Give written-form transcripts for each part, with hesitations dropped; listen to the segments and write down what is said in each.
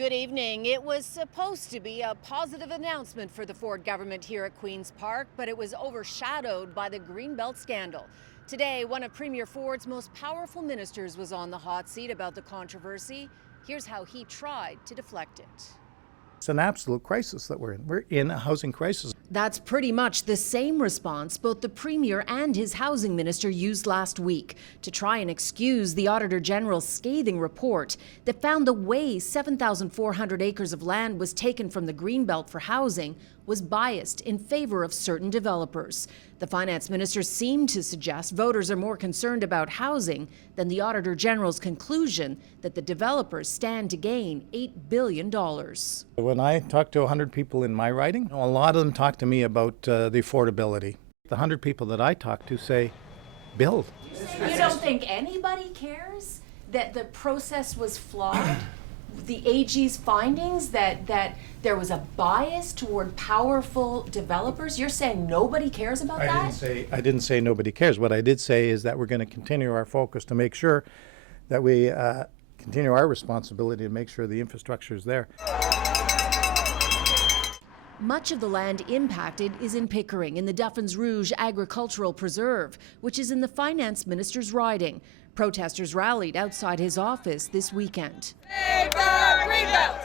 Good evening. It was supposed to be a positive announcement for the Ford government here at Queen's Park, but it was overshadowed by the Greenbelt scandal. Today, one of Premier Ford's most powerful ministers was on the hot seat about the controversy. Here's how he tried to deflect it. It's an absolute crisis that we're in. We're in a housing crisis. That's pretty much the same response both the Premier and his housing minister used last week to try and excuse the Auditor General's scathing report that found the way 7,400 acres of land was taken from the Greenbelt for housing was biased in favor of certain developers. The finance minister seemed to suggest voters are more concerned about housing than the Auditor General's conclusion that the developers stand to gain $8 billion. When I talk to 100 people in my riding, a lot of them talk to me about the affordability. The 100 people that I talk to say, build. You don't think anybody cares that the process was flawed? The AG's findings that there was a bias toward powerful developers? You're saying nobody cares about that? I didn't say nobody cares. What I did say is that we're going to continue our focus to make sure that we continue our responsibility to make sure the infrastructure is there. Much of the land impacted is in Pickering, in the Duffins Rouge Agricultural Preserve, which is in the finance minister's riding. Protesters rallied outside his office this weekend. Save the Greenbelt!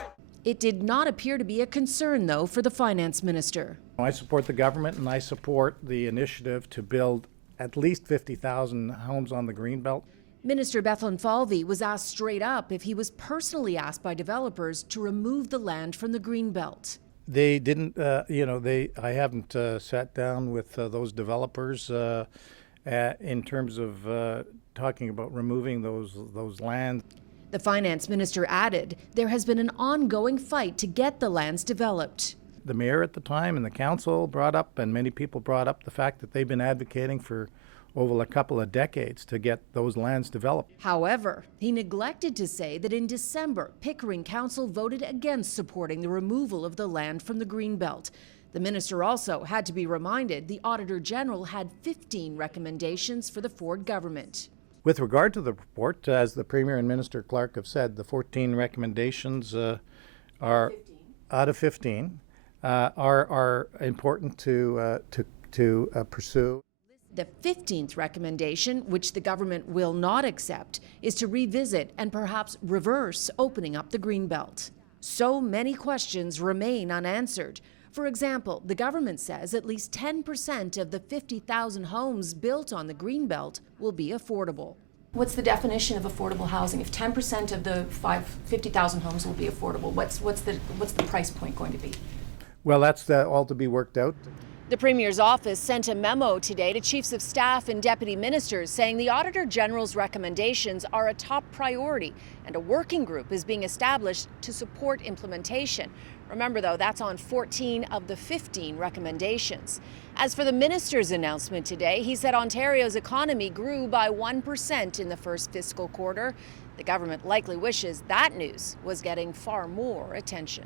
It did not appear to be a concern, though, for the finance minister. I support the government and I support the initiative to build at least 50,000 homes on the Greenbelt. Minister Bethlen Falvey was asked straight up if he was personally asked by developers to remove the land from the Greenbelt. They didn't, I haven't sat down with those developers in terms of talking about removing those lands. The finance minister added there has been an ongoing fight to get the lands developed. The mayor at the time and the council brought up, and many people brought up, the fact that they've been advocating for over a couple of decades to get those lands developed. However, he neglected to say that in December, Pickering Council voted against supporting the removal of the land from the Greenbelt. The minister also had to be reminded the Auditor General had 15 recommendations for the Ford government. With regard to the report, as the Premier and Minister Clark have said, the 14 recommendations are 15. Out of 15 are important to pursue. The 15th recommendation, which the government will not accept, is to revisit and perhaps reverse opening up the Greenbelt. So many questions remain unanswered. For example, the government says at least 10% of the 50,000 homes built on the Greenbelt will be affordable. What's the definition of affordable housing? If 10% of the 50,000 homes will be affordable, what's the price point going to be? Well, that's all to be worked out. The Premier's office sent a memo today to chiefs of staff and deputy ministers saying the Auditor General's recommendations are a top priority and a working group is being established to support implementation. Remember, though, that's on 14 of the 15 recommendations. As for the minister's announcement today, he said Ontario's economy grew by 1% in the first fiscal quarter. The government likely wishes that news was getting far more attention.